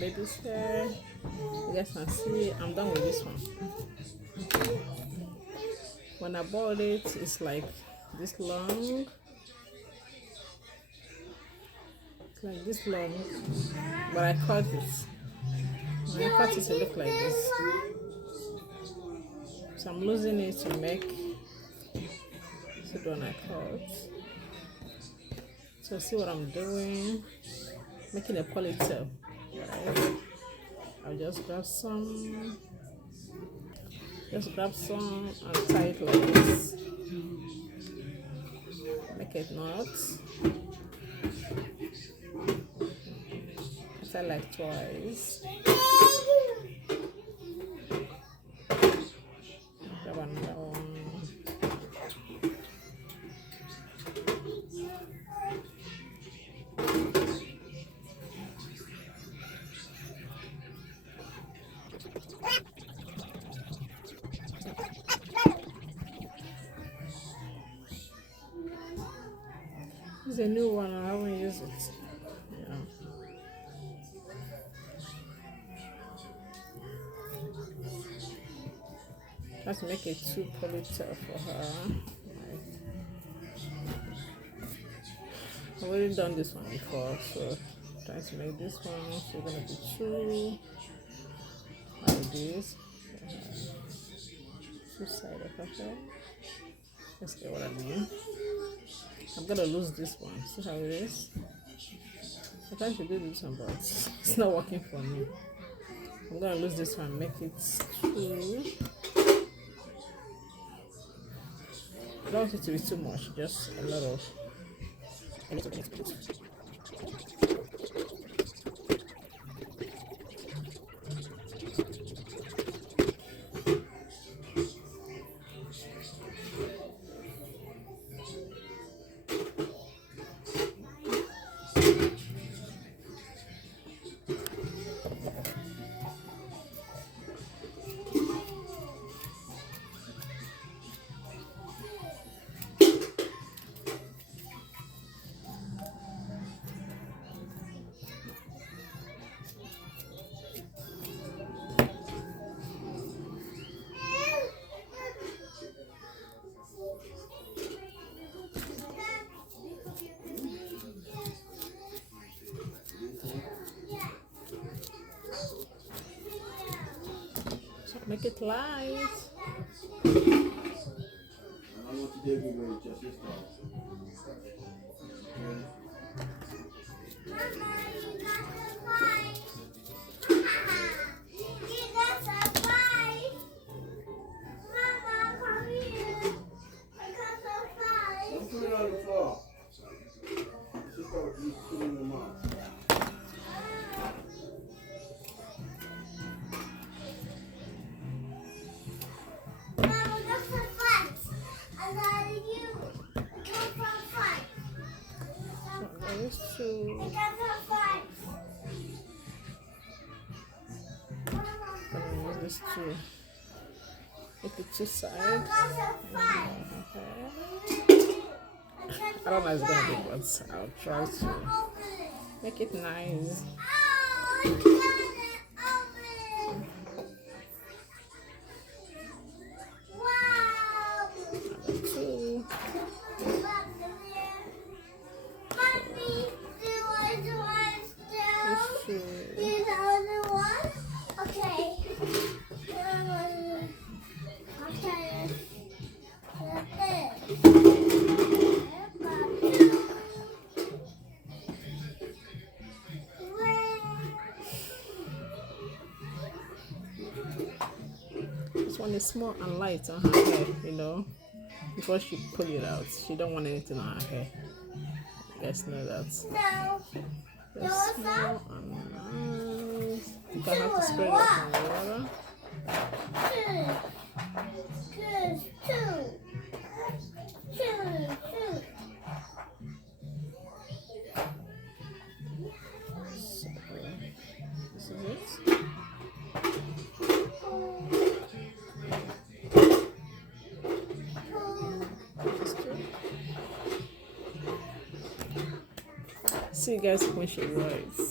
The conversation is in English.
Baby's hair. You guys can see I'm done with this one. When I bought it, it's like this long. It's like this long, but I cut it. When I cut it, it look like this. So I'm losing it to make it when I cut. So see what I'm doing? Making a ponytail. Right? I'll just grab some and tie it like this. Make it knot. Tie like twice. Grab another one. This is a new one, I haven't used it. Yeah. Let's make a two ponytail for her. I've already done this one before, so trying to make this one. So gonna be two like this. Two side of her hair. Let's get what I mean. I'm gonna lose this one. See how it is? I'm trying to do this one, but it's not working for me. I'm gonna lose this one, make it two. I don't want it to be too much, just a little bit. Make it light. This to make it two sides. I don't know if it's gonna be, but I'll try to make it nice. This one is small and light on her hair, you know. Before she pull it out, she don't want anything on her hair. You guys know that. Just small and nice. You can have to spread it on water. This is it. See you guys when she rides.